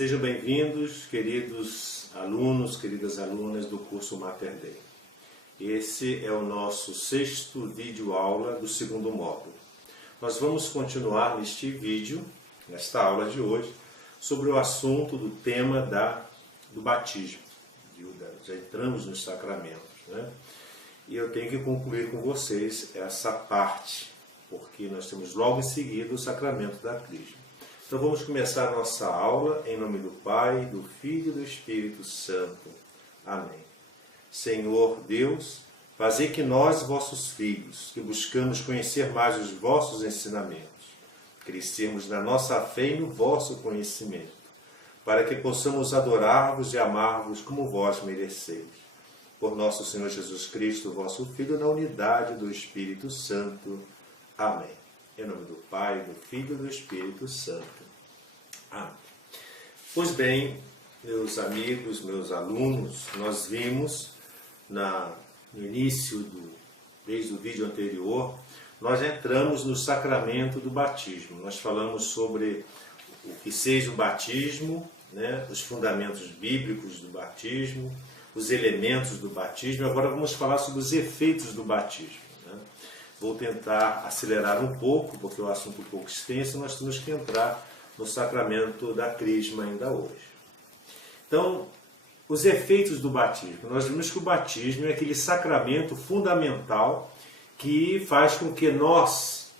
Sejam bem-vindos, queridos alunos, queridas alunas do curso Mater Dei. Esse é o nosso 6º vídeo aula do 2º módulo. Nós vamos continuar neste vídeo, nesta aula de hoje, sobre o assunto do tema do batismo. Já entramos nos sacramentos, né? E eu tenho que concluir com vocês essa parte, porque nós temos logo em seguida o sacramento da Crisma. Então vamos começar a nossa aula em nome do Pai, do Filho e do Espírito Santo. Amém. Senhor Deus, fazei que nós, vossos filhos, que buscamos conhecer mais os vossos ensinamentos, crescemos na nossa fé e no vosso conhecimento, para que possamos adorar-vos e amar-vos como vós mereceis. Por nosso Senhor Jesus Cristo, vosso Filho, na unidade do Espírito Santo. Amém. Em nome do Pai, do Filho e do Espírito Santo. Amém. Pois bem, meus amigos, meus alunos, nós vimos no início, desde o vídeo anterior, nós entramos no sacramento do batismo. Nós falamos sobre o que seja o batismo, né, os fundamentos bíblicos do batismo, os elementos do batismo. Agora vamos falar sobre os efeitos do batismo. Vou tentar acelerar um pouco, porque é um assunto um pouco extenso, nós temos que entrar no sacramento da Crisma ainda hoje. Então, os efeitos do batismo. Nós vimos que o batismo é aquele sacramento fundamental que faz com que nós,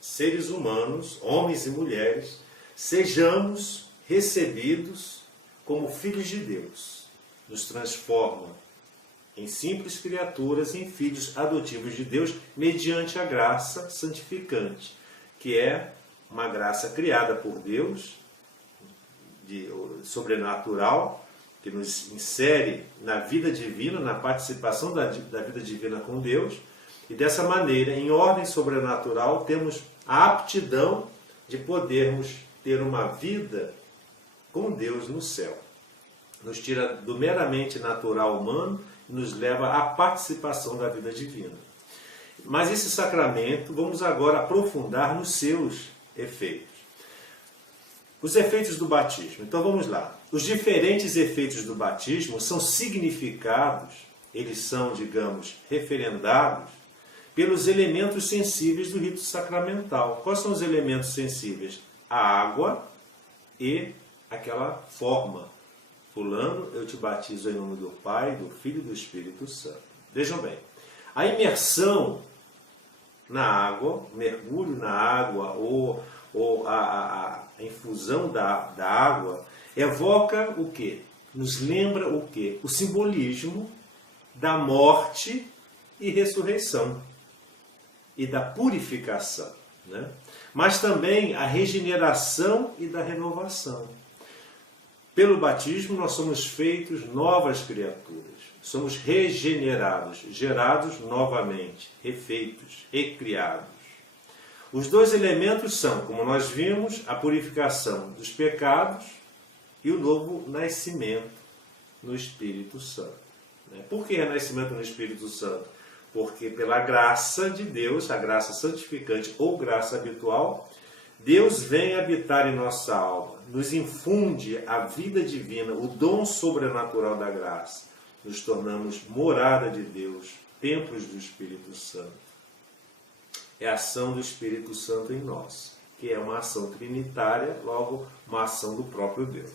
seres humanos, homens e mulheres, sejamos recebidos como filhos de Deus. Nos transforma em simples criaturas, em filhos adotivos de Deus, mediante a graça santificante, que é uma graça criada por Deus, sobrenatural, que nos insere na vida divina, na participação da vida divina com Deus, e dessa maneira, em ordem sobrenatural, temos a aptidão de podermos ter uma vida com Deus no céu. Nos tira do meramente natural humano e nos leva à participação da vida divina. Mas esse sacramento, vamos agora aprofundar nos seus efeitos. Os efeitos do batismo. Então vamos lá. Os diferentes efeitos do batismo são significados, eles são, digamos, referendados pelos elementos sensíveis do rito sacramental. Quais são os elementos sensíveis? A água e aquela forma. Fulano, eu te batizo em nome do Pai, do Filho e do Espírito Santo. Vejam bem, a imersão na água, o mergulho na água ou a infusão da água evoca o quê? Nos lembra o quê? O simbolismo da morte e ressurreição e da purificação, né? Mas também a regeneração e da renovação. Pelo batismo nós somos feitos novas criaturas, somos regenerados, gerados novamente, refeitos, recriados. Os dois elementos são, como nós vimos, a purificação dos pecados e o novo nascimento no Espírito Santo. Por que renascimento no Espírito Santo? Porque pela graça de Deus, a graça santificante ou graça habitual, Deus vem habitar em nossa alma, nos infunde a vida divina, o dom sobrenatural da graça. Nos tornamos morada de Deus, templos do Espírito Santo. É a ação do Espírito Santo em nós, que é uma ação trinitária, logo uma ação do próprio Deus.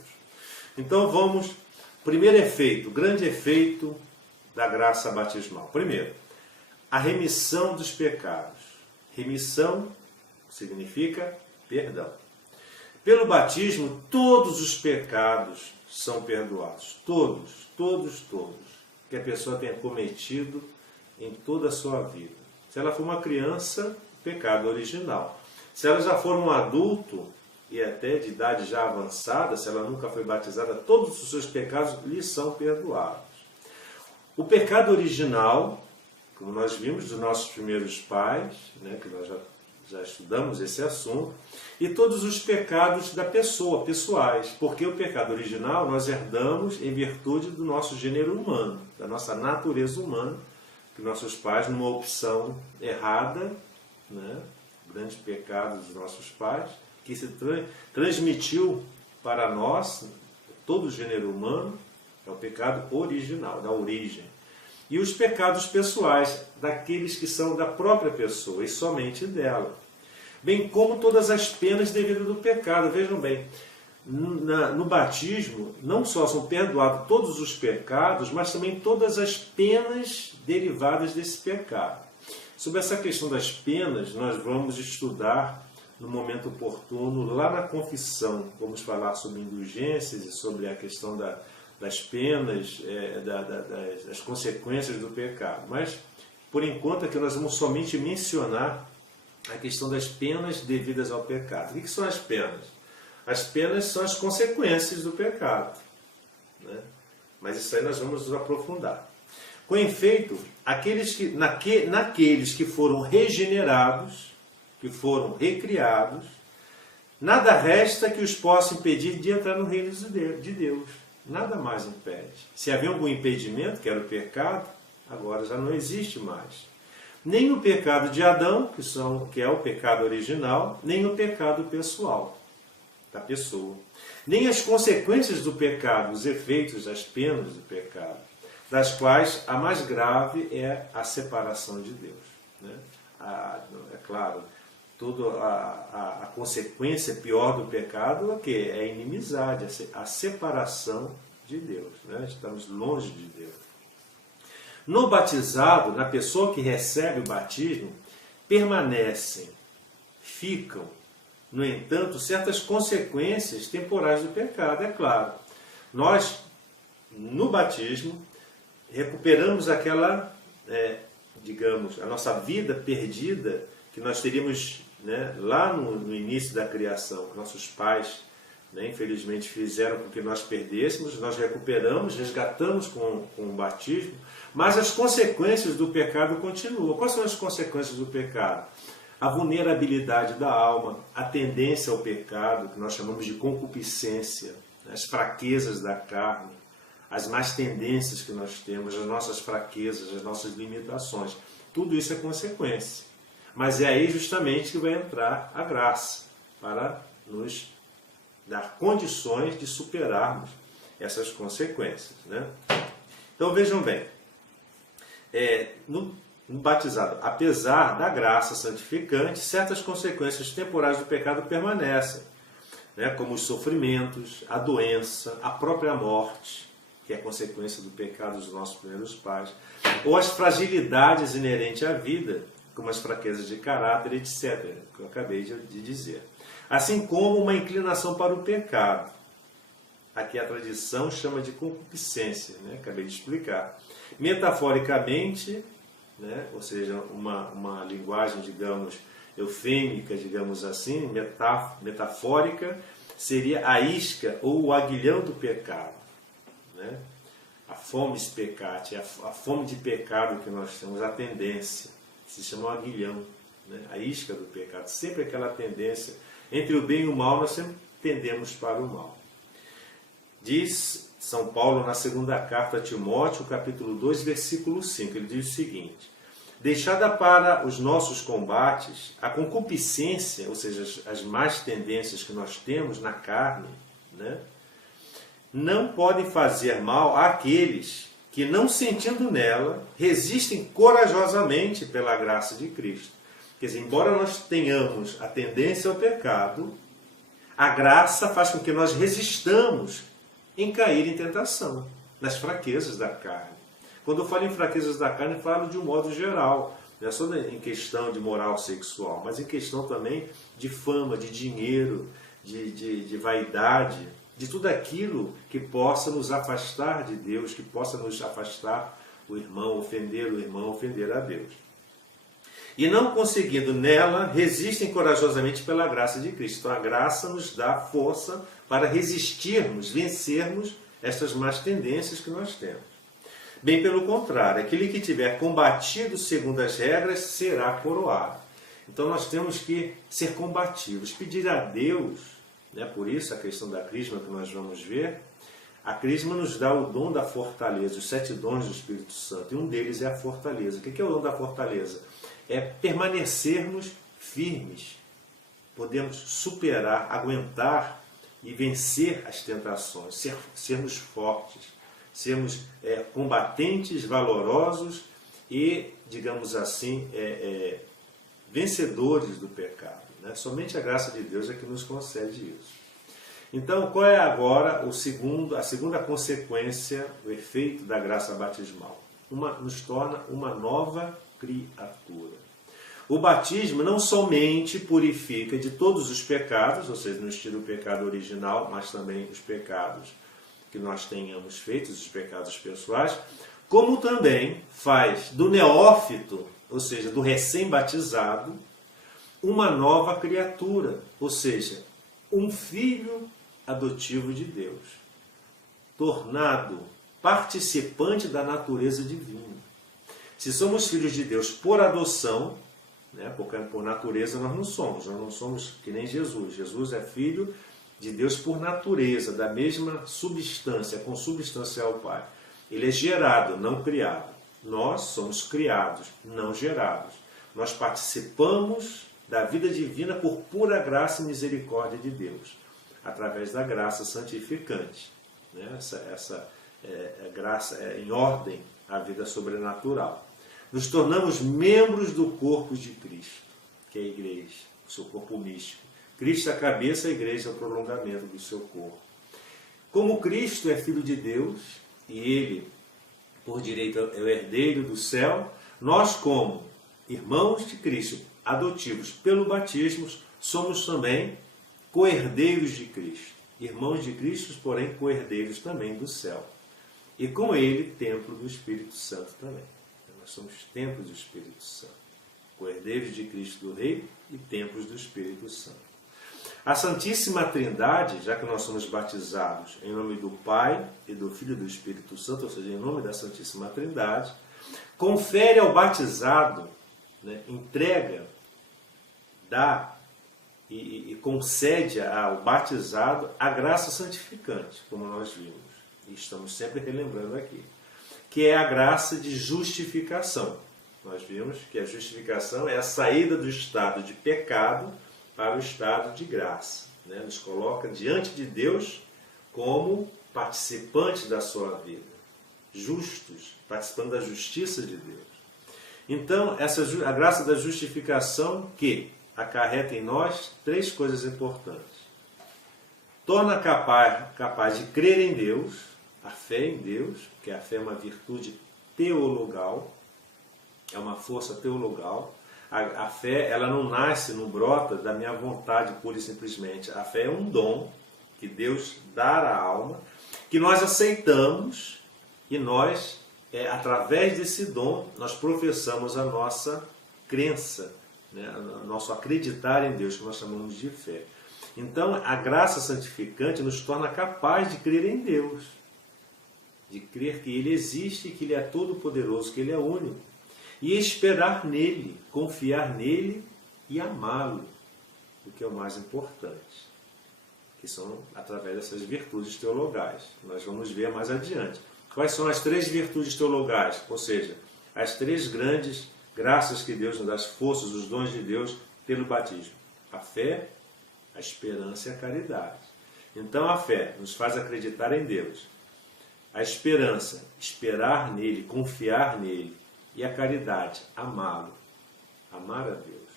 Então vamos, primeiro efeito, grande efeito da graça batismal. Primeiro, a remissão dos pecados. Remissão significa perdão. Pelo batismo, todos os pecados são perdoados. Todos que a pessoa tenha cometido em toda a sua vida. Se ela for uma criança, pecado original. Se ela já for um adulto, e até de idade já avançada, se ela nunca foi batizada, todos os seus pecados lhe são perdoados. O pecado original, como nós vimos dos nossos primeiros pais, né, que nós já estudamos esse assunto, e todos os pecados da pessoa, pessoais, porque o pecado original nós herdamos em virtude do nosso gênero humano, da nossa natureza humana, que nossos pais, numa opção errada, né, grandes pecados dos nossos pais, que se transmitiu para nós, todo o gênero humano, é o pecado original, da origem. E os pecados pessoais, daqueles que são da própria pessoa e somente dela. Bem como todas as penas devidas do pecado. Vejam bem, no batismo, não só são perdoados todos os pecados, mas também todas as penas derivadas desse pecado. Sobre essa questão das penas, nós vamos estudar no momento oportuno, lá na confissão. Vamos falar sobre indulgências e sobre a questão das penas, das consequências do pecado. Mas, por enquanto, aqui nós vamos somente mencionar a questão das penas devidas ao pecado. O que são as penas? As penas são as consequências do pecado, né? Mas isso aí nós vamos nos aprofundar. Com efeito, naqueles que foram regenerados, que foram recriados, nada resta que os possa impedir de entrar no reino de Deus. Nada mais impede. Se havia algum impedimento, que era o pecado, agora já não existe mais. Nem o pecado de Adão, que é o pecado original, nem o pecado pessoal da pessoa. Nem as consequências do pecado, os efeitos, as penas do pecado, das quais a mais grave é a separação de Deus, né? É claro, toda a consequência pior do pecado é o quê? É a inimizade, a separação de Deus, né? Estamos longe de Deus. No batizado, na pessoa que recebe o batismo, ficam, no entanto, certas consequências temporais do pecado. É claro, nós, no batismo, recuperamos aquela, digamos, a nossa vida perdida que nós teríamos, né, lá no início da criação, que nossos pais, né, infelizmente fizeram com que nós perdêssemos. Nós recuperamos, resgatamos com o batismo, mas as consequências do pecado continuam. Quais são as consequências do pecado? A vulnerabilidade da alma, a tendência ao pecado, que nós chamamos de concupiscência, as fraquezas da carne, as más tendências que nós temos, as nossas fraquezas, as nossas limitações. Tudo isso é consequência. Mas é aí justamente que vai entrar a graça, para nos dar condições de superarmos essas consequências, né? Então vejam bem, no batizado, apesar da graça santificante, certas consequências temporais do pecado permanecem, né? Como os sofrimentos, a doença, a própria morte, que é consequência do pecado dos nossos primeiros pais, ou as fragilidades inerentes à vida, como as fraquezas de caráter, etc., que eu acabei de dizer. Assim como uma inclinação para o pecado. Aqui a tradição chama de concupiscência, né? Acabei de explicar. Metaforicamente, né? Ou seja, uma linguagem, digamos, eufêmica, digamos assim, metafórica, seria a isca ou o aguilhão do pecado, né? A fome peccati, a fome de pecado que nós temos, a tendência, se chama o aguilhão, né? A isca do pecado, sempre aquela tendência. Entre o bem e o mal, nós sempre tendemos para o mal. Diz São Paulo na segunda carta a Timóteo, capítulo 2, versículo 5, ele diz o seguinte: deixada para os nossos combates, a concupiscência, ou seja, as más tendências que nós temos na carne, né, não podem fazer mal àqueles que, não sentindo nela, resistem corajosamente pela graça de Cristo. Quer dizer, embora nós tenhamos a tendência ao pecado, a graça faz com que nós resistamos em cair em tentação, nas fraquezas da carne. Quando eu falo em fraquezas da carne, eu falo de um modo geral, não é só em questão de moral sexual, mas em questão também de fama, de dinheiro, de vaidade, de tudo aquilo que possa nos afastar de Deus, que possa nos afastar o irmão, ofender a Deus. E não conseguindo nela, resistem corajosamente pela graça de Cristo. Então a graça nos dá força para resistirmos, vencermos estas más tendências que nós temos. Bem pelo contrário, aquele que tiver combatido segundo as regras será coroado. Então nós temos que ser combativos, pedir a Deus, né? Por isso a questão da crisma que nós vamos ver, a crisma nos dá o dom da fortaleza, os 7 dons do Espírito Santo, e um deles é a fortaleza. O que é o dom da fortaleza? É permanecermos firmes, podemos superar, aguentar e vencer as tentações, sermos fortes, sermos combatentes, valorosos e, digamos assim, vencedores do pecado. Né? Somente a graça de Deus é que nos concede isso. Então, qual é agora a segunda consequência, o efeito da graça batismal? Nos torna uma nova criatura. O batismo não somente purifica de todos os pecados, ou seja, nos tira o pecado original, mas também os pecados que nós tenhamos feito, os pecados pessoais, como também faz do neófito, ou seja, do recém-batizado, uma nova criatura, ou seja, um filho adotivo de Deus, tornado participante da natureza divina. Se somos filhos de Deus por adoção, né, porque por natureza nós não somos que nem Jesus. Jesus é filho de Deus por natureza, da mesma substância, consubstancial ao Pai. Ele é gerado, não criado. Nós somos criados, não gerados. Nós participamos da vida divina por pura graça e misericórdia de Deus, através da graça santificante. Né? Essa graça em ordem à vida sobrenatural. Nos tornamos membros do corpo de Cristo, que é a igreja, o seu corpo místico. Cristo é a cabeça, a igreja é o prolongamento do seu corpo. Como Cristo é Filho de Deus, e Ele, por direito, é o herdeiro do céu, nós, como irmãos de Cristo, adotivos pelo batismo, somos também co-herdeiros de Cristo. Irmãos de Cristo, porém, co-herdeiros também do céu. E com Ele, templo do Espírito Santo também. Nós somos templos do Espírito Santo. Co-herdeiros de Cristo do Rei e templos do Espírito Santo. A Santíssima Trindade, já que nós somos batizados em nome do Pai e do Filho e do Espírito Santo, ou seja, em nome da Santíssima Trindade, confere ao batizado, né, entrega, dá e concede ao batizado a graça santificante, como nós vimos, e estamos sempre relembrando aqui, que é a graça de justificação. Nós vimos que a justificação é a saída do estado de pecado para o estado de graça. Né? Nos coloca diante de Deus como participantes da sua vida, justos, participando da justiça de Deus. Então, a graça da justificação que acarreta em nós três coisas importantes. Torna capaz de crer em Deus, a fé em Deus, porque a fé é uma virtude teologal, é uma força teologal. A fé, ela não nasce, não brota da minha vontade pura e simplesmente. A fé é um dom que Deus dá à alma, que nós aceitamos e nós, através desse dom, nós professamos a nossa crença, né? O nosso acreditar em Deus, que nós chamamos de fé. Então, a graça santificante nos torna capaz de crer em Deus, de crer que Ele existe, que Ele é todo-poderoso, que Ele é único, e esperar nele, confiar nele e amá-lo, o que é o mais importante, que são através dessas virtudes teologais. Nós vamos ver mais adiante. Quais são as três virtudes teologais? Ou seja, as três grandes graças que Deus nos dá, as forças, os dons de Deus pelo batismo. A fé, a esperança e a caridade. Então a fé nos faz acreditar em Deus. A esperança, esperar nele, confiar nele. E a caridade, amá-lo, amar a Deus.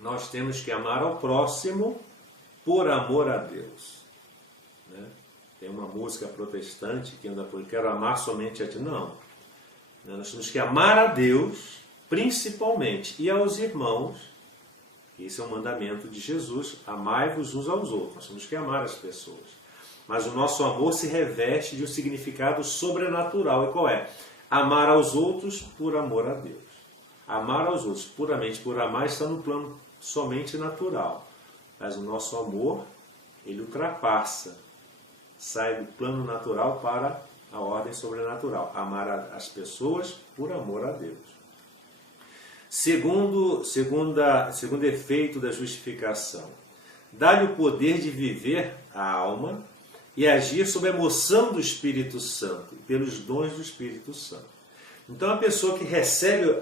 Nós temos que amar ao próximo por amor a Deus. Né? Tem uma música protestante que anda por quero amar somente a ti. Não. Nós temos que amar a Deus, principalmente, e aos irmãos. Esse é o mandamento de Jesus, amai-vos uns aos outros. Nós temos que amar as pessoas. Mas o nosso amor se reveste de um significado sobrenatural. E qual é? Amar aos outros por amor a Deus. Amar aos outros puramente por amar está no plano somente natural. Mas o nosso amor, ele ultrapassa. Sai do plano natural para a ordem sobrenatural. Amar as pessoas por amor a Deus. Segundo efeito da justificação. Dá-lhe o poder de viver a alma e agir sob a emoção do Espírito Santo, pelos dons do Espírito Santo. Então a pessoa que recebe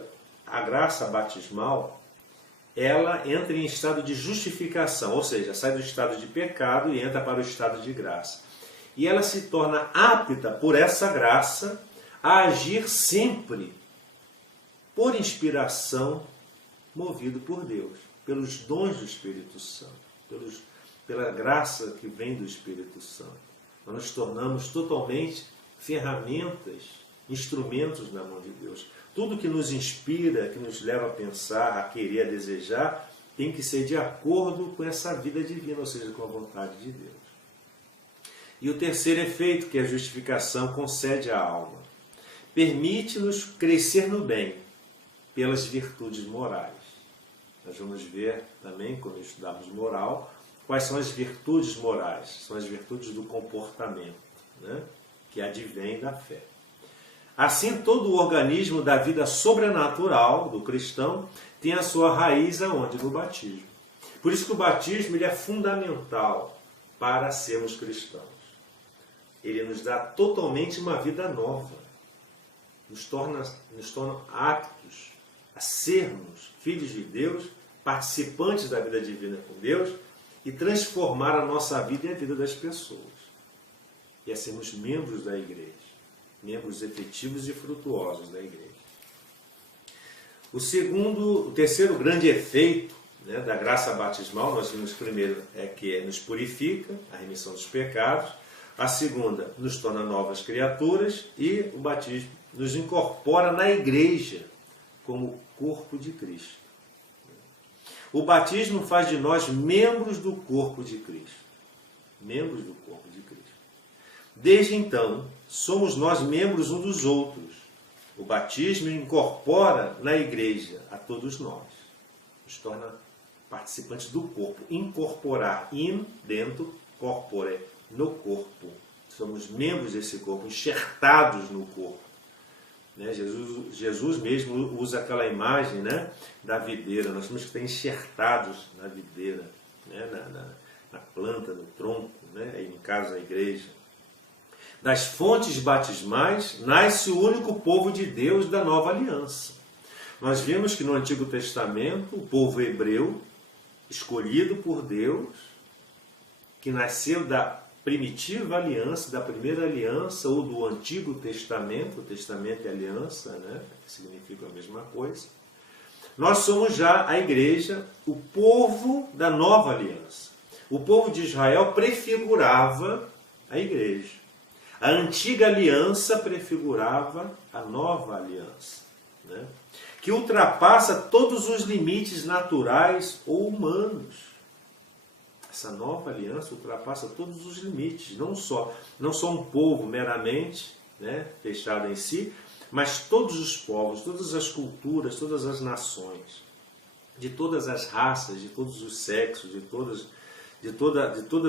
a graça batismal, ela entra em estado de justificação, ou seja, sai do estado de pecado e entra para o estado de graça. E ela se torna apta, por essa graça, a agir sempre por inspiração, movido por Deus, pelos dons do Espírito Santo, pela graça que vem do Espírito Santo. Nós nos tornamos totalmente ferramentas, instrumentos na mão de Deus. Tudo que nos inspira, que nos leva a pensar, a querer, a desejar, tem que ser de acordo com essa vida divina, ou seja, com a vontade de Deus. E o terceiro efeito que a justificação concede à alma: permite-nos crescer no bem pelas virtudes morais. Nós vamos ver também, quando estudarmos moral, quais são as virtudes morais. São as virtudes do comportamento, né? Que advém da fé. Assim, todo o organismo da vida sobrenatural do cristão tem a sua raiz aonde? No batismo. Por isso que o batismo ele é fundamental para sermos cristãos. Ele nos dá totalmente uma vida nova. Nos torna aptos a sermos filhos de Deus, participantes da vida divina com Deus e transformar a nossa vida e a vida das pessoas. E a sermos membros da igreja, membros efetivos e frutuosos da igreja. O terceiro grande efeito, né, da graça batismal, nós vimos primeiro que nos purifica, a remissão dos pecados. A segunda, nos torna novas criaturas, e o batismo nos incorpora na igreja como corpo de Cristo. O batismo faz de nós membros do corpo de Cristo. Membros do corpo de Cristo. Desde então, somos nós membros uns dos outros. O batismo incorpora na igreja a todos nós. Nos torna participantes do corpo. Incorporar, in, dentro, corpore, no corpo. Somos membros desse corpo, enxertados no corpo. Né? Jesus mesmo usa aquela imagem, né, da videira. Nós temos que estar enxertados na videira, né, na planta, no tronco, né, aí no caso a igreja. Das fontes batismais nasce o único povo de Deus da nova aliança. Nós vimos que no Antigo Testamento o povo hebreu, escolhido por Deus, que nasceu da primitiva aliança, da primeira aliança, ou do Antigo Testamento, o Testamento e aliança, né, que significam a mesma coisa. Nós somos já a igreja, o povo da nova aliança. O povo de Israel prefigurava a igreja. A antiga aliança prefigurava a nova aliança, né, que ultrapassa todos os limites naturais ou humanos. Essa nova aliança ultrapassa todos os limites, não só um povo meramente, né, fechado em si, mas todos os povos, todas as culturas, todas as nações, de todas as raças, de todos os sexos, de todas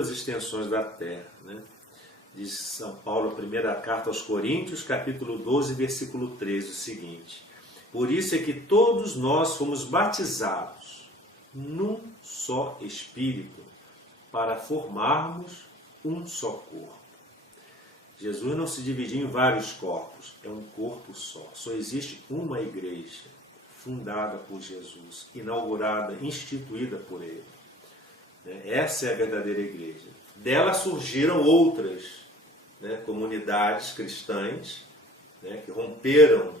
as extensões da terra. Né? Diz São Paulo, primeira carta aos Coríntios, capítulo 12, versículo 13, o seguinte: por isso é que todos nós fomos batizados num só Espírito, para formarmos um só corpo. Jesus não se dividiu em vários corpos, é um corpo só. Só existe uma igreja, fundada por Jesus, inaugurada, instituída por Ele. Essa é a verdadeira igreja. Dela surgiram outras, né, comunidades cristãs, né, que romperam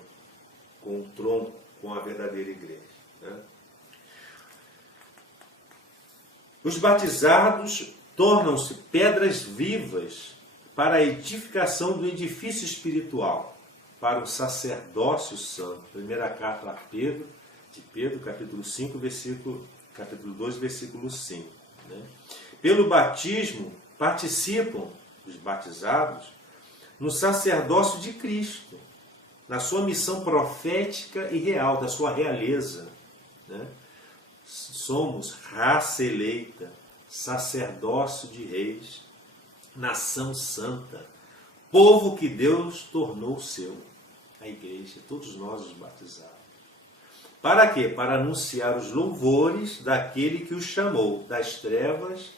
com o tronco, com a verdadeira igreja. Né? Os batizados tornam-se pedras vivas para a edificação do edifício espiritual, para o sacerdócio santo. Primeira carta a Pedro, de Pedro, capítulo 5, capítulo 2, versículo 5. Né? Pelo batismo, participam os batizados no sacerdócio de Cristo, na sua missão profética e real, da sua realeza. Né? Somos raça eleita, sacerdócio de reis, nação santa, povo que Deus tornou seu, a igreja, todos nós os batizados. Para quê? Para anunciar os louvores daquele que os chamou das trevas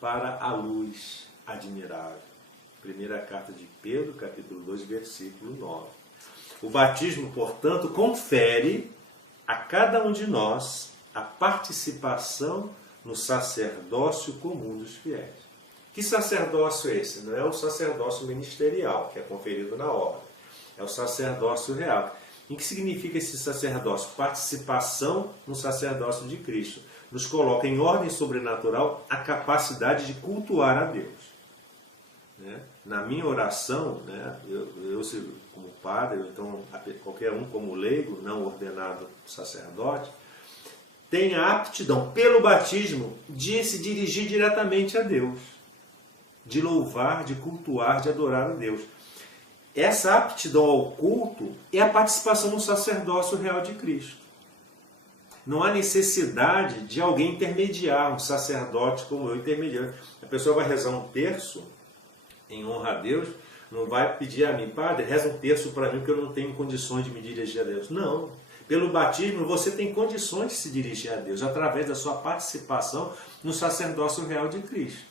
para a luz admirável. Primeira carta de Pedro, capítulo 2, versículo 9. O batismo, portanto, confere a cada um de nós a participação no sacerdócio comum dos fiéis. Que sacerdócio é esse? Não é o sacerdócio ministerial, que é conferido na ordem. É o sacerdócio real. Em que significa esse sacerdócio? Participação no sacerdócio de Cristo. Nos coloca em ordem sobrenatural a capacidade de cultuar a Deus. Né? Na minha oração, né, eu como padre, ou então qualquer um como leigo, não ordenado sacerdote, tem a aptidão, pelo batismo, de se dirigir diretamente a Deus. De louvar, de cultuar, de adorar a Deus. Essa aptidão ao culto é a participação no sacerdócio real de Cristo. Não há necessidade de alguém intermediar, um sacerdote como eu intermediar. A pessoa vai rezar um terço em honra a Deus, não vai pedir a mim, padre, reza um terço para mim porque eu não tenho condições de me dirigir a Deus. Não. Pelo batismo você tem condições de se dirigir a Deus através da sua participação no sacerdócio real de Cristo.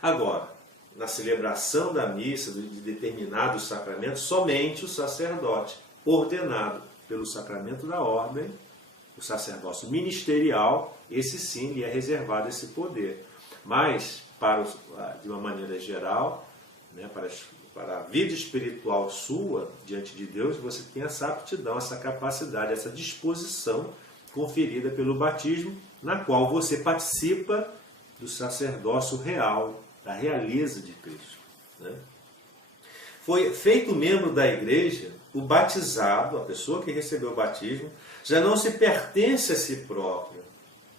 Agora, na celebração da missa, de determinados sacramentos, somente o sacerdote, ordenado pelo sacramento da ordem, o sacerdócio ministerial, esse sim lhe é reservado esse poder. Mas, de uma maneira geral, né, para a vida espiritual sua, diante de Deus, você tem essa aptidão, essa capacidade, essa disposição conferida pelo batismo, na qual você participa do sacerdócio real, da realeza de Cristo. Né? Foi feito membro da igreja, o batizado, a pessoa que recebeu o batismo, já não se pertence a si próprio,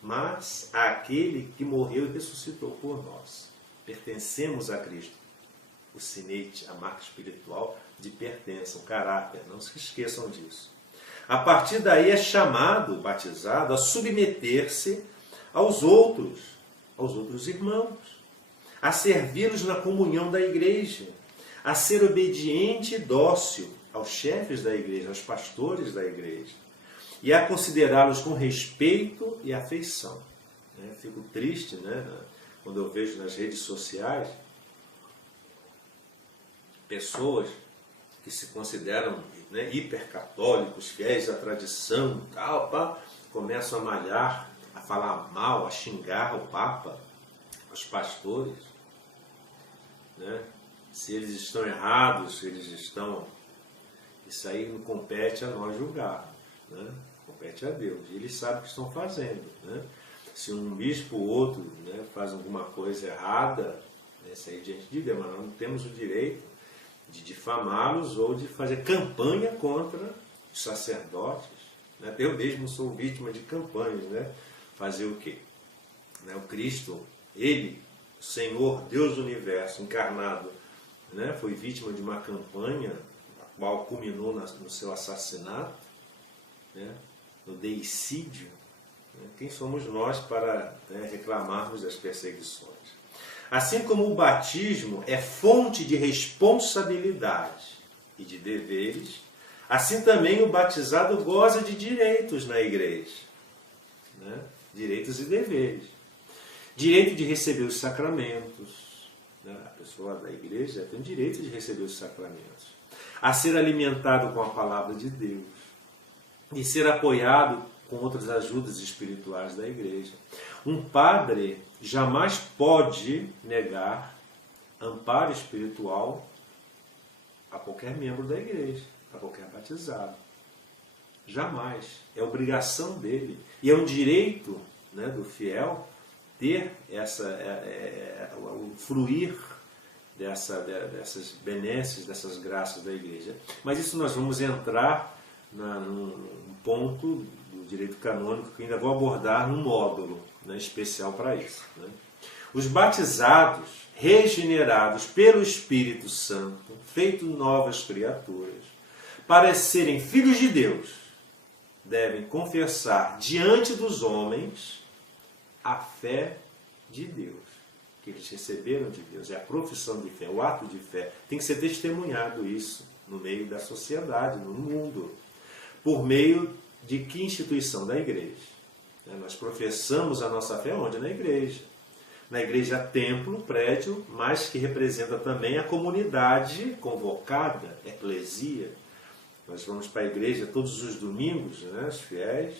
mas àquele que morreu e ressuscitou por nós. Pertencemos a Cristo. O sinete, a marca espiritual de pertença, o caráter, não se esqueçam disso. A partir daí é chamado, o batizado, a submeter-se aos outros irmãos, a servi-los na comunhão da igreja, a ser obediente e dócil aos chefes da igreja, aos pastores da igreja, e a considerá-los com respeito e afeição. Fico triste, né, quando eu vejo nas redes sociais pessoas que se consideram, né, hipercatólicos, fiéis à tradição, tal, começam a malhar, a falar mal, a xingar o Papa, os pastores, né? Se eles estão errados, se eles estão... Isso aí não compete a nós julgarmos, né? Compete a Deus. E eles sabem o que estão fazendo, né? Se um bispo ou outro, né, faz alguma coisa errada, né, isso aí diante de Deus, mas nós não temos o direito de difamá-los ou de fazer campanha contra os sacerdotes. Né? Eu mesmo sou vítima de campanhas, né? Fazer o quê? Né? O Cristo, Ele, Senhor, Deus do Universo, encarnado, né? Foi vítima de uma campanha, a qual culminou no seu assassinato, né? No deicídio. Né? Quem somos nós para, né, reclamarmos das perseguições? Assim como o batismo é fonte de responsabilidade e de deveres, assim também o batizado goza de direitos na igreja. Né? Direitos e deveres. Direito de receber os sacramentos. Né? A pessoa da igreja tem o direito de receber os sacramentos. A ser alimentado com a palavra de Deus. E ser apoiado com outras ajudas espirituais da igreja. Um padre jamais pode negar amparo espiritual a qualquer membro da igreja, a qualquer batizado. Jamais. É obrigação dele. E é um direito, né, do fiel ter o fruir dessas benesses, dessas graças da igreja. Mas isso nós vamos entrar num ponto do direito canônico que ainda vou abordar num módulo, né, especial para isso. Né? Os batizados, regenerados pelo Espírito Santo, feitos novas criaturas, para serem filhos de Deus, devem confessar diante dos homens a fé de Deus, que eles receberam de Deus. É a profissão de fé, o ato de fé. Tem que ser testemunhado isso no meio da sociedade, no mundo. Por meio de que instituição? Da igreja. Nós professamos a nossa fé onde? Na igreja. Na igreja templo, prédio, mas que representa também a comunidade convocada, eclesia. Nós vamos para a igreja todos os domingos, né, os fiéis,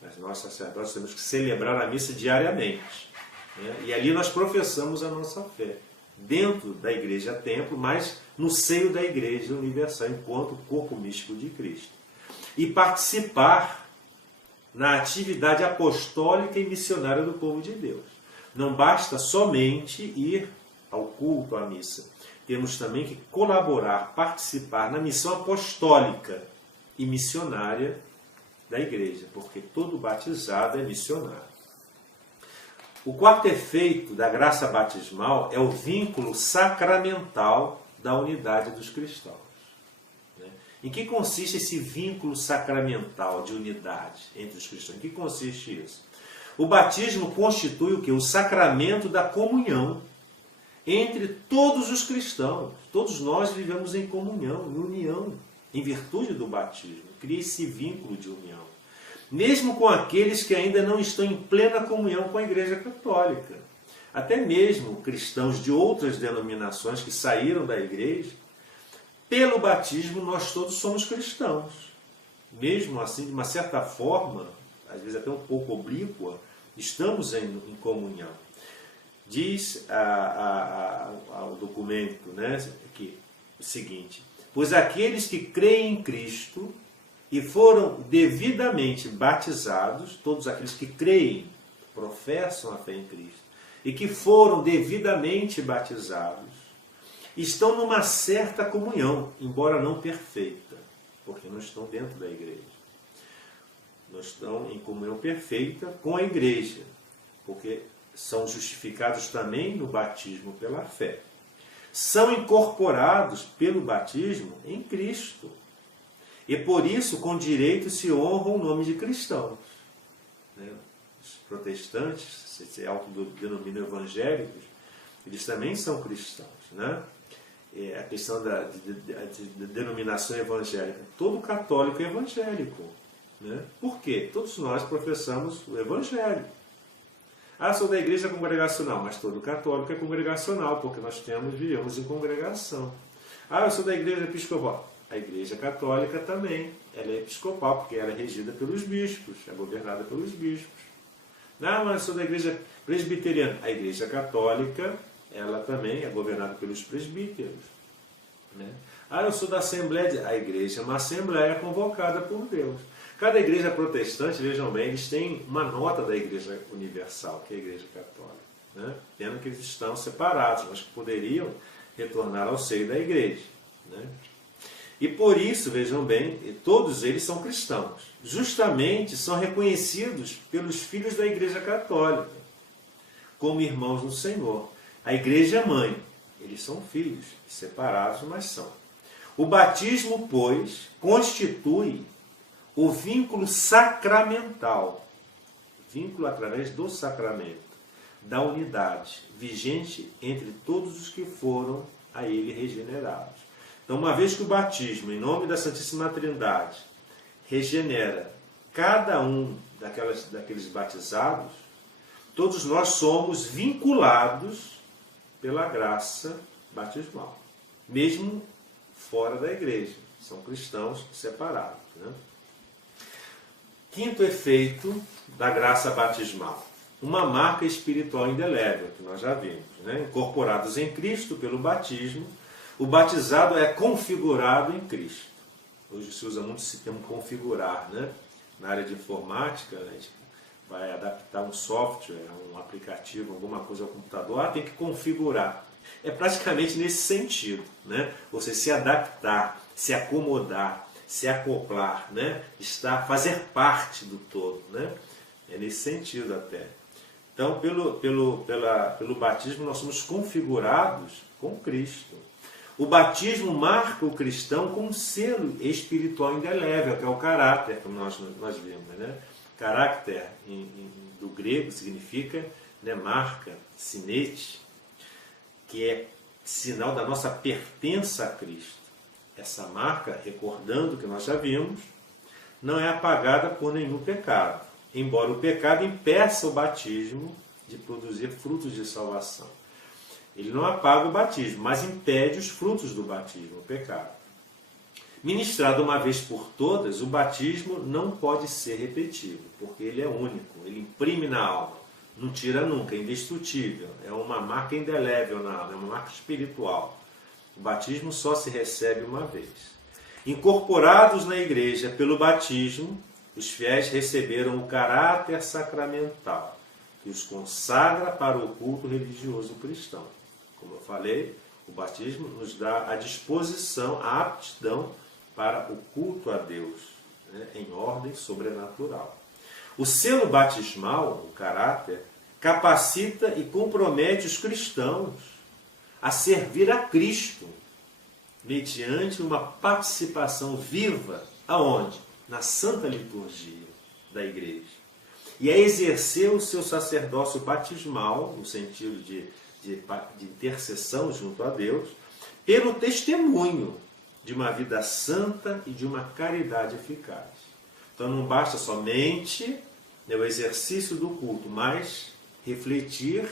Mas nós sacerdotes temos que celebrar a missa diariamente, né? E ali nós professamos a nossa fé, dentro da igreja templo, mas no seio da igreja universal, enquanto corpo místico de Cristo. E participar na atividade apostólica e missionária do povo de Deus. Não basta somente ir ao culto, à missa. Temos também que colaborar, participar na missão apostólica e missionária da igreja, porque todo batizado é missionário. O quarto efeito da graça batismal é o vínculo sacramental da unidade dos cristãos. Em que consiste esse vínculo sacramental de unidade entre os cristãos? Em que consiste isso? O batismo constitui o quê? O sacramento da comunhão entre todos os cristãos. Todos nós vivemos em comunhão, em união, em virtude do batismo. Cria esse vínculo de união. Mesmo com aqueles que ainda não estão em plena comunhão com a Igreja Católica. Até mesmo cristãos de outras denominações que saíram da Igreja, pelo batismo nós todos somos cristãos. Mesmo assim, de uma certa forma, às vezes até um pouco oblíqua, estamos em comunhão. Diz o documento, né, aqui, o seguinte: pois aqueles que creem em Cristo e foram devidamente batizados, todos aqueles que creem, professam a fé em Cristo, e que foram devidamente batizados, estão numa certa comunhão, embora não perfeita, porque não estão dentro da igreja. Não estão em comunhão perfeita com a igreja, porque são justificados também no batismo pela fé. São incorporados pelo batismo em Cristo. E por isso, com direito, se honra o nome de cristãos. Os protestantes, se autodenominam evangélicos, eles também são cristãos, né? A questão da denominação evangélica. Todo católico é evangélico, né? Por quê? Todos nós professamos o evangelho. Sou da igreja congregacional, mas todo católico é congregacional, porque nós vivemos em congregação. Eu sou da igreja episcopal. A igreja católica também, ela é episcopal, porque ela é regida pelos bispos, é governada pelos bispos. Mas eu sou da igreja presbiteriana. A igreja católica, ela também é governada pelos presbíteros. Né? Eu sou da Assembleia. A igreja é uma assembleia convocada por Deus. Cada igreja protestante, vejam bem, eles têm uma nota da igreja universal, que é a igreja católica. Né? Tendo que eles estão separados, mas que poderiam retornar ao seio da igreja. Né? E por isso, vejam bem, todos eles são cristãos. Justamente são reconhecidos pelos filhos da igreja católica, como irmãos no Senhor. A igreja é mãe, eles são filhos, separados, mas são. O batismo, pois, constitui o vínculo sacramental, vínculo através do sacramento, da unidade, vigente entre todos os que foram a ele regenerados. Então, uma vez que o batismo, em nome da Santíssima Trindade, regenera cada um daqueles batizados, todos nós somos vinculados pela graça batismal, mesmo fora da igreja. São cristãos separados. Né? Quinto efeito da graça batismal. Uma marca espiritual indelével, que nós já vimos. Né? Incorporados em Cristo pelo batismo, o batizado é configurado em Cristo. Hoje se usa muito esse termo configurar. Né? Na área de informática, a gente vai adaptar um software, um aplicativo, alguma coisa ao computador, tem que configurar. É praticamente nesse sentido. Né? Você se adaptar, se acomodar, se acoplar, né? Fazer parte do todo. Né? É nesse sentido até. Então, pelo batismo, nós somos configurados com Cristo. O batismo marca o cristão com um selo espiritual indelével, que é o caráter, como nós vimos. Né? Caráter, do grego, significa, né, marca, sinete, que é sinal da nossa pertença a Cristo. Essa marca, recordando o que nós já vimos, não é apagada por nenhum pecado, embora o pecado impeça o batismo de produzir frutos de salvação. Ele não apaga o batismo, mas impede os frutos do batismo, o pecado. Ministrado uma vez por todas, o batismo não pode ser repetido, porque ele é único, ele imprime na alma, não tira nunca, é indestrutível, é uma marca indelével na alma, é uma marca espiritual. O batismo só se recebe uma vez. Incorporados na igreja pelo batismo, os fiéis receberam o caráter sacramental, que os consagra para o culto religioso cristão. Como eu falei, o batismo nos dá a disposição, a aptidão para o culto a Deus, né, em ordem sobrenatural. O selo batismal, o caráter, capacita e compromete os cristãos a servir a Cristo, mediante uma participação viva, aonde? Na Santa Liturgia da Igreja. E a exercer o seu sacerdócio batismal, no sentido de intercessão junto a Deus, pelo testemunho de uma vida santa e de uma caridade eficaz. Então não basta somente o exercício do culto, mas refletir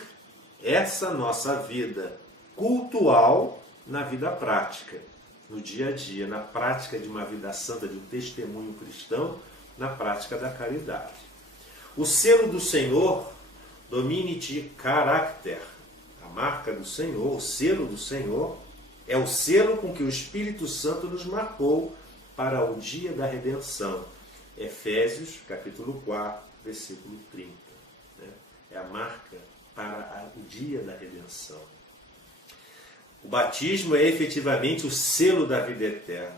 essa nossa vida cultual na vida prática, no dia a dia, na prática de uma vida santa, de um testemunho cristão, na prática da caridade. O selo do Senhor, Domini Caracter, a marca do Senhor, o selo do Senhor, é o selo com que o Espírito Santo nos marcou para o dia da redenção. Efésios, capítulo 4, versículo 30. Né? É a marca para o dia da redenção. O batismo é efetivamente o selo da vida eterna.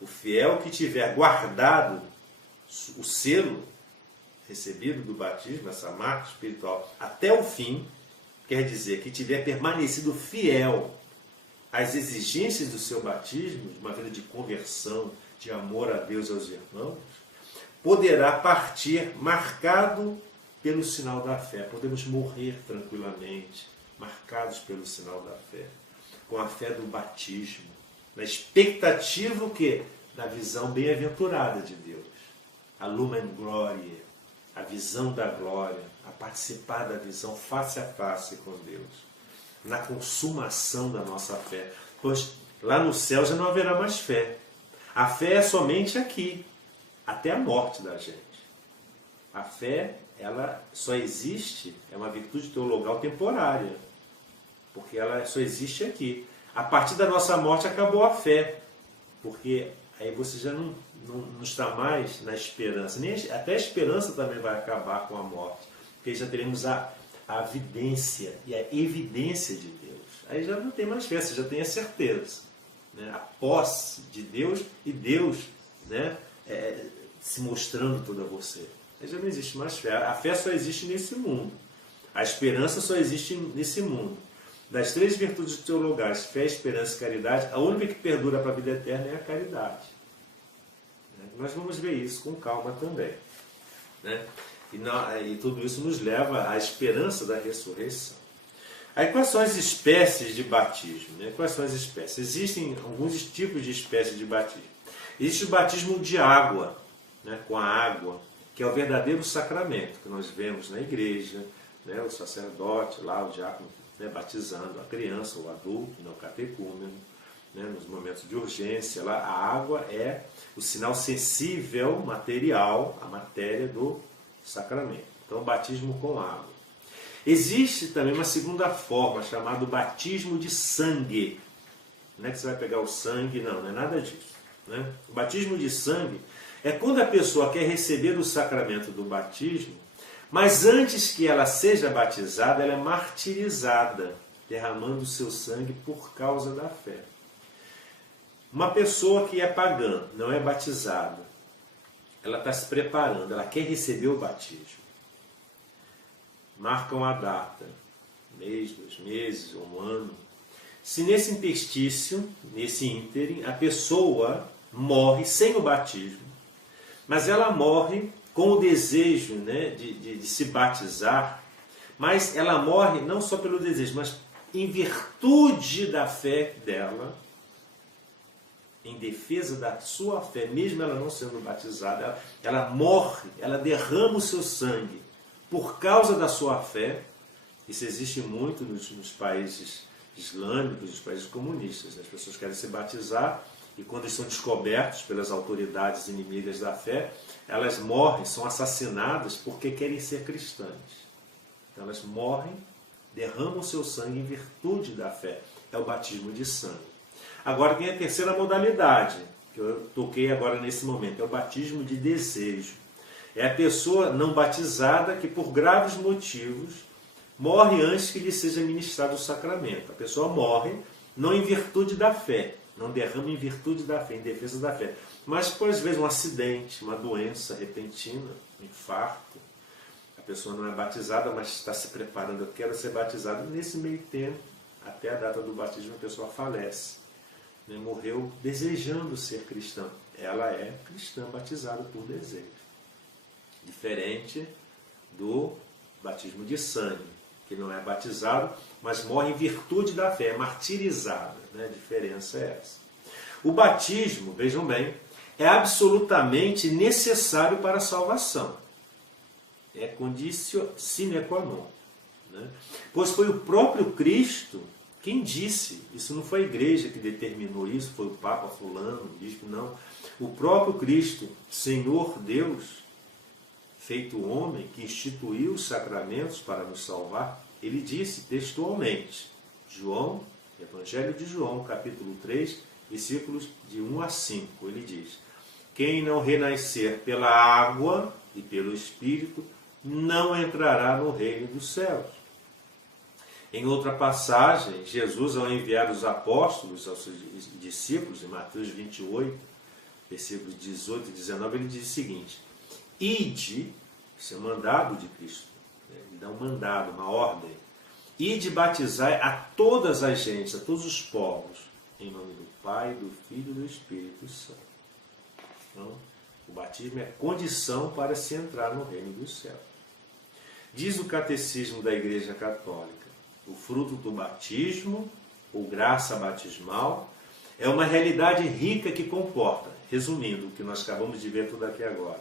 O fiel que tiver guardado o selo recebido do batismo, essa marca espiritual, até o fim, quer dizer que tiver permanecido fiel às exigências do seu batismo, de uma vida de conversão, de amor a Deus e aos irmãos, poderá partir marcado pelo sinal da fé. Podemos morrer tranquilamente, marcados pelo sinal da fé, com a fé do batismo, na expectativa que da visão bem-aventurada de Deus, a Lumen Gloria, a visão da glória, a participar da visão face a face com Deus, na consumação da nossa fé, pois lá no céu já não haverá mais fé. A fé é somente aqui, até a morte da gente. A fé, ela só existe, é uma virtude teologal temporária, porque ela só existe aqui. A partir da nossa morte acabou a fé, porque aí você já não está mais na esperança. Até a esperança também vai acabar com a morte, porque já teremos a evidência e a evidência de Deus. Aí já não tem mais fé, você já tem a certeza, né? A posse de Deus e Deus, né, se mostrando toda você. Aí já não existe mais fé. A fé só existe nesse mundo. A esperança só existe nesse mundo. Das três virtudes teologais, fé, esperança e caridade, a única que perdura para a vida eterna é a caridade. Nós vamos ver isso com calma também, né? E tudo isso nos leva à esperança da ressurreição. Aí quais são as espécies de batismo? Né? Quais são as espécies? Existem alguns tipos de espécies de batismo. Existe o batismo de água, né? Com a água, que é o verdadeiro sacramento que nós vemos na igreja, né? O sacerdote lá, o diácono, né? Batizando a criança, o adulto, né? O catecúmeno, né? Nos momentos de urgência. Lá, a água é o sinal sensível, material, a matéria do sacramento. Então, batismo com água. Existe também uma segunda forma, chamada batismo de sangue. Não é que você vai pegar o sangue, não é nada disso. Né? O batismo de sangue é quando a pessoa quer receber o sacramento do batismo, mas antes que ela seja batizada, ela é martirizada, derramando o seu sangue por causa da fé. Uma pessoa que é pagã, não é batizada, ela está se preparando, ela quer receber o batismo. Marcam a data, mês, 2 meses, 1 ano. Se nesse interstício, nesse ínterim, a pessoa morre sem o batismo, mas ela morre com o desejo, né, de se batizar, mas ela morre não só pelo desejo, mas em virtude da fé dela, em defesa da sua fé, mesmo ela não sendo batizada, ela morre, ela derrama o seu sangue por causa da sua fé. Isso existe muito nos países islâmicos, nos países comunistas. As pessoas querem se batizar e quando são descobertos pelas autoridades inimigas da fé, elas morrem, são assassinadas porque querem ser cristãs. Então elas morrem, derramam seu sangue em virtude da fé. É o batismo de sangue. Agora tem a terceira modalidade, que eu toquei agora nesse momento, é o batismo de desejo. É a pessoa não batizada que por graves motivos morre antes que lhe seja ministrado o sacramento. A pessoa morre não em virtude da fé, não derrama em virtude da fé, em defesa da fé, mas por às vezes um acidente, uma doença repentina, um infarto. A pessoa não é batizada, mas está se preparando, eu quero ser batizado. Nesse meio tempo, até a data do batismo, a pessoa falece. Morreu desejando ser cristã. Ela é cristã batizada por desejo. Diferente do batismo de sangue, que não é batizado, mas morre em virtude da fé, é martirizado. A diferença é essa. O batismo, vejam bem, é absolutamente necessário para a salvação. É condício sine qua non. Pois foi o próprio Cristo quem disse, isso não foi a igreja que determinou isso, foi o Papa fulano, o bispo, não. O próprio Cristo, Senhor Deus, feito homem, que instituiu os sacramentos para nos salvar, ele disse textualmente, Evangelho de João, capítulo 3, versículos de 1 a 5, ele diz: quem não renascer pela água e pelo Espírito, não entrará no reino dos céus. Em outra passagem, Jesus, ao enviar os apóstolos aos seus discípulos, em Mateus 28, versículos 18 e 19, ele diz o seguinte: ide, isso é um mandado de Cristo, ele dá um mandado, uma ordem, ide batizai a todas as gentes, a todos os povos, em nome do Pai, do Filho e do Espírito Santo. Então, o batismo é condição para se entrar no reino dos céus. Diz o Catecismo da Igreja Católica: o fruto do batismo, ou graça batismal, é uma realidade rica que comporta, resumindo o que nós acabamos de ver tudo aqui agora,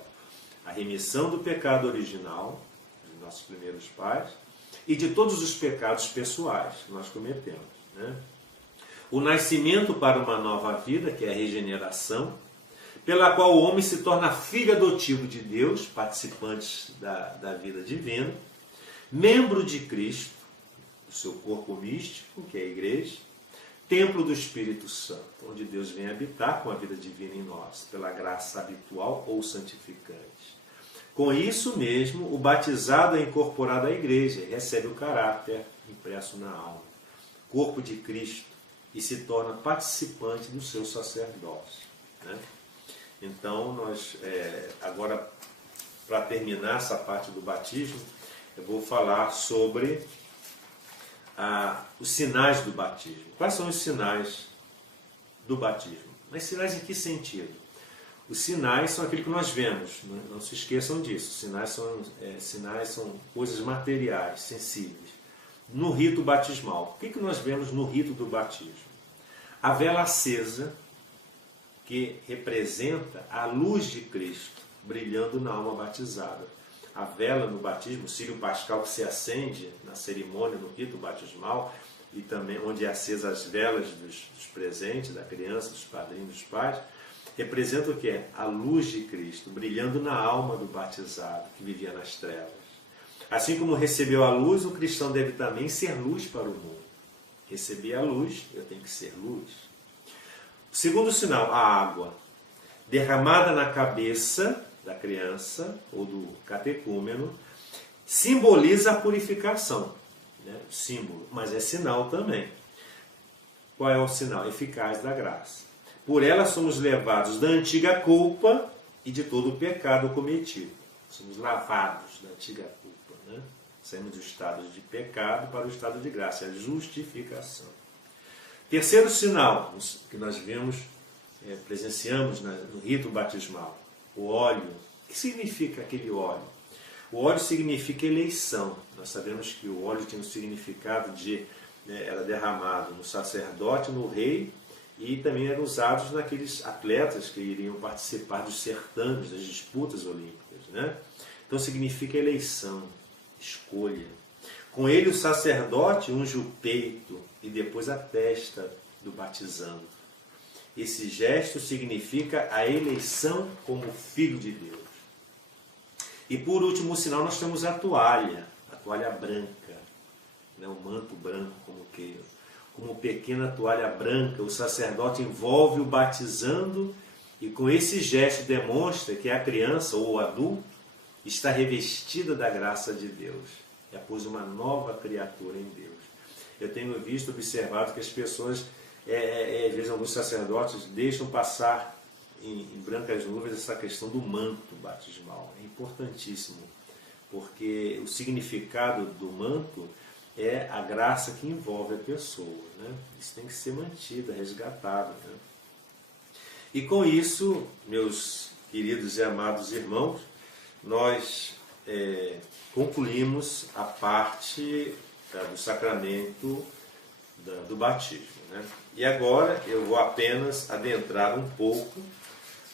a remissão do pecado original, dos nossos primeiros pais, e de todos os pecados pessoais que nós cometemos. O nascimento para uma nova vida, que é a regeneração, pela qual o homem se torna filho adotivo de Deus, participante da vida divina, membro de Cristo, do seu corpo místico, que é a igreja, templo do Espírito Santo, onde Deus vem habitar com a vida divina em nós, pela graça habitual ou santificante. Com isso mesmo, o batizado é incorporado à igreja e recebe o caráter impresso na alma, corpo de Cristo, e se torna participante do seu sacerdócio. Então, nós, agora, para terminar essa parte do batismo, eu vou falar sobre os sinais do batismo. Quais são os sinais do batismo? Mas sinais em que sentido? Os sinais são aquilo que nós vemos, não se esqueçam disso. Sinais são coisas materiais, sensíveis. No rito batismal, o que nós vemos no rito do batismo? A vela acesa, que representa a luz de Cristo brilhando na alma batizada. A vela no batismo, o círio pascal que se acende na cerimônia, no rito batismal, e também onde é acesa as velas dos presentes, da criança, dos padrinhos, dos pais, representa o que é? A luz de Cristo brilhando na alma do batizado, que vivia nas trevas. Assim como recebeu a luz, o cristão deve também ser luz para o mundo. Receber a luz, eu tenho que ser luz. O segundo sinal, a água, derramada na cabeça da criança ou do catecúmeno, simboliza a purificação, símbolo, mas é sinal também. Qual é o sinal? Eficaz da graça. Por ela somos levados da antiga culpa e de todo o pecado cometido. Somos lavados da antiga culpa. Saímos do estado de pecado para o estado de graça, a justificação. Terceiro sinal que nós vimos, presenciamos no rito batismal, o óleo. O que significa aquele óleo? O óleo significa eleição. Nós sabemos que o óleo tem um significado de, era derramado no sacerdote, no rei, e também eram usados naqueles atletas que iriam participar dos certames, das disputas olímpicas. Então significa eleição, escolha. Com ele o sacerdote unge o peito e depois a testa do batizando. esse gesto significa a eleição como filho de Deus. E por último sinal nós temos a toalha branca, né? O manto branco, como pequena toalha branca, o sacerdote envolve o batizando e com esse gesto demonstra que a criança ou o adulto está revestida da graça de Deus. É pois uma nova criatura em Deus. Eu tenho visto, observado que as pessoas, às vezes alguns sacerdotes deixam passar em brancas nuvens essa questão do manto batismal. É importantíssimo, porque o significado do manto é a graça que envolve a pessoa, né? Isso tem que ser mantido, resgatado, né? E com isso, meus queridos e amados irmãos, nós concluímos a parte do sacramento do batismo, né? E agora eu vou apenas adentrar um pouco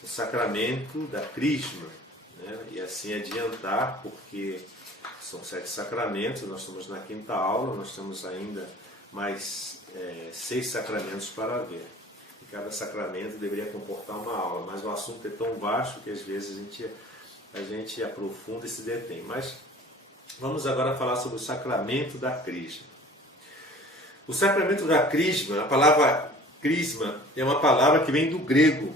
no sacramento da crisma, né? E assim adiantar, porque são 7 sacramentos, nós estamos na 5ª aula, nós temos ainda mais 6 sacramentos para ver. E cada sacramento deveria comportar uma aula, mas o assunto é tão vasto que às vezes a gente aprofunda e se detém. Mas vamos agora falar sobre o sacramento da crisma. O sacramento da crisma, a palavra crisma é uma palavra que vem do grego.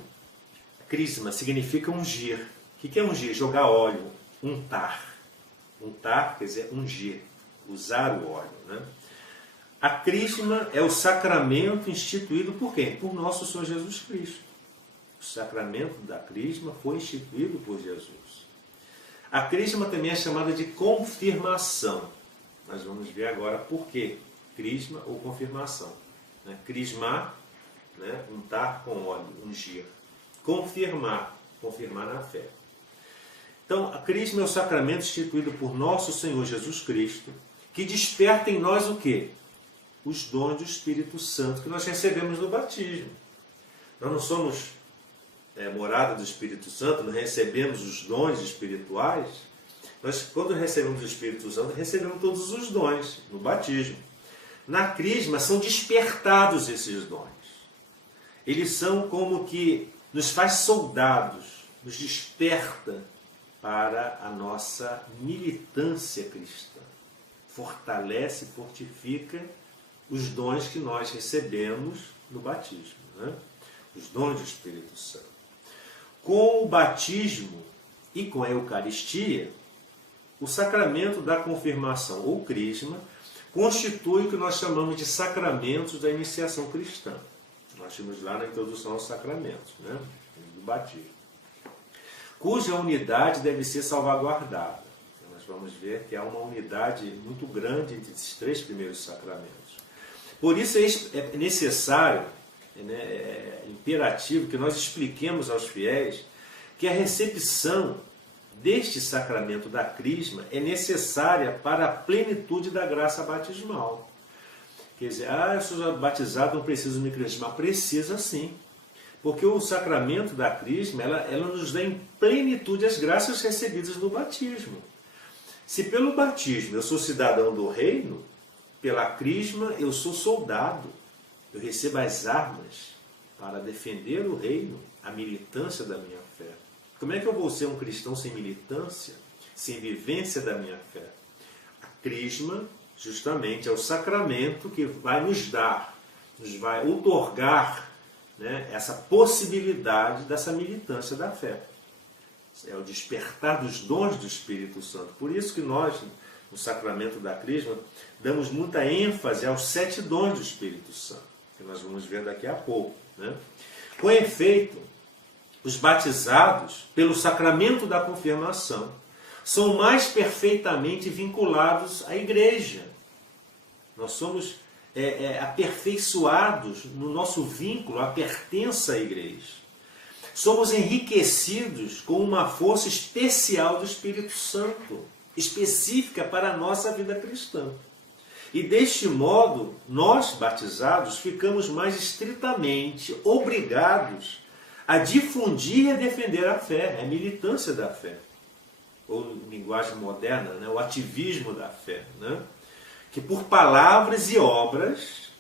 Crisma significa ungir. O que é ungir? Jogar óleo, untar. Untar quer dizer ungir, usar o óleo, né? A crisma é o sacramento instituído por quem? Por nosso Senhor Jesus Cristo. O sacramento da crisma foi instituído por Jesus. A crisma também é chamada de confirmação. Nós vamos ver agora por quê. Crisma ou confirmação. Né? Crismar, né? Untar com óleo, ungir. Confirmar, confirmar na fé. Então, a crisma é o sacramento instituído por nosso Senhor Jesus Cristo, que desperta em nós o quê? Os dons do Espírito Santo que nós recebemos no batismo. Nós não somos morada do Espírito Santo, não recebemos os dons espirituais. Nós, quando recebemos o Espírito Santo, recebemos todos os dons no batismo. Na crisma são despertados esses dons. Eles são como que nos faz soldados, nos desperta para a nossa militância cristã. Fortalece, fortifica os dons que nós recebemos no batismo, né? Os dons do Espírito Santo. Com o batismo e com a Eucaristia, o sacramento da confirmação ou crisma constitui o que nós chamamos de sacramentos da iniciação cristã. Nós temos lá na introdução aos sacramentos, né? Do batismo, cuja unidade deve ser salvaguardada. Então, nós vamos ver que há uma unidade muito grande entre esses 3 primeiros sacramentos. Por isso é necessário, é imperativo que nós expliquemos aos fiéis que a recepção deste sacramento da crisma é necessária para a plenitude da graça batismal. Quer dizer, eu sou batizado, não preciso me crismar. Precisa sim. Porque o sacramento da crisma, ela nos dá em plenitude as graças recebidas no batismo. Se pelo batismo eu sou cidadão do reino, pela crisma eu sou soldado. Eu recebo as armas para defender o reino, a militância da minha fé. Como é que eu vou ser um cristão sem militância, sem vivência da minha fé? A crisma, justamente, é o sacramento que vai nos dar, nos vai outorgar, né, essa possibilidade dessa militância da fé. É o despertar dos dons do Espírito Santo. Por isso que nós, no sacramento da crisma, damos muita ênfase aos 7 dons do Espírito Santo, que nós vamos ver daqui a pouco, né? Com efeito, os batizados, pelo sacramento da confirmação, são mais perfeitamente vinculados à igreja. Nós somos aperfeiçoados no nosso vínculo, a pertença à igreja. Somos enriquecidos com uma força especial do Espírito Santo, específica para a nossa vida cristã. E deste modo, nós, batizados, ficamos mais estritamente obrigados a difundir e a defender a fé, a militância da fé. Ou, em linguagem moderna, né, o ativismo da fé, né? Que por palavras e obras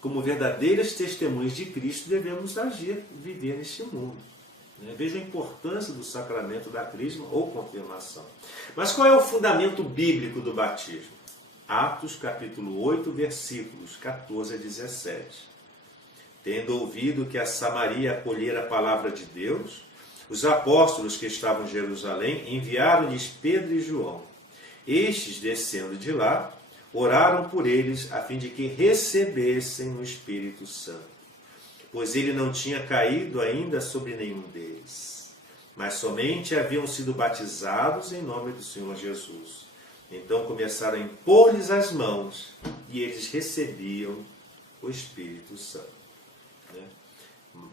como verdadeiras testemunhas de Cristo, devemos agir, viver neste mundo. Veja a importância do sacramento da crisma ou confirmação. Mas qual é o fundamento bíblico do batismo? Atos capítulo 8, versículos 14 a 17. Tendo ouvido que a Samaria acolhera a palavra de Deus, os apóstolos que estavam em Jerusalém enviaram-lhes Pedro e João. Estes, descendo de lá, oraram por eles a fim de que recebessem o Espírito Santo, pois ele não tinha caído ainda sobre nenhum deles, mas somente haviam sido batizados em nome do Senhor Jesus. Então começaram a impor-lhes as mãos e eles recebiam o Espírito Santo.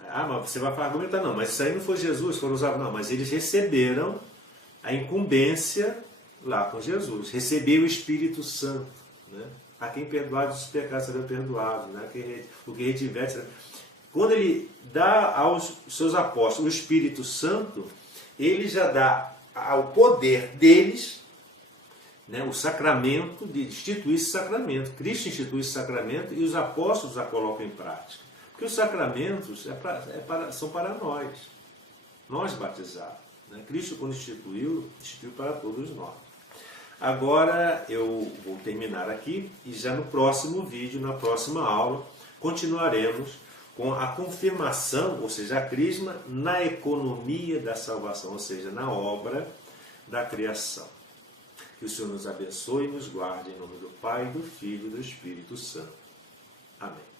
Ah, mas você vai argumentar, não, mas isso aí não foi Jesus, foram usados, não, mas eles receberam a incumbência lá com Jesus, receberam o Espírito Santo. A quem perdoar os pecados serão perdoados, o que retiver. Quando ele dá aos seus apóstolos o Espírito Santo, ele já dá ao poder deles, o sacramento, de instituir esse sacramento. Cristo institui esse sacramento e os apóstolos a colocam em prática. Porque os sacramentos são para nós batizados. Cristo, quando instituiu para todos nós. Agora eu vou terminar aqui e já no próximo vídeo, na próxima aula, continuaremos com a confirmação, ou seja, a crisma, na economia da salvação, ou seja, na obra da criação. Que o Senhor nos abençoe e nos guarde em nome do Pai, do Filho e do Espírito Santo. Amém.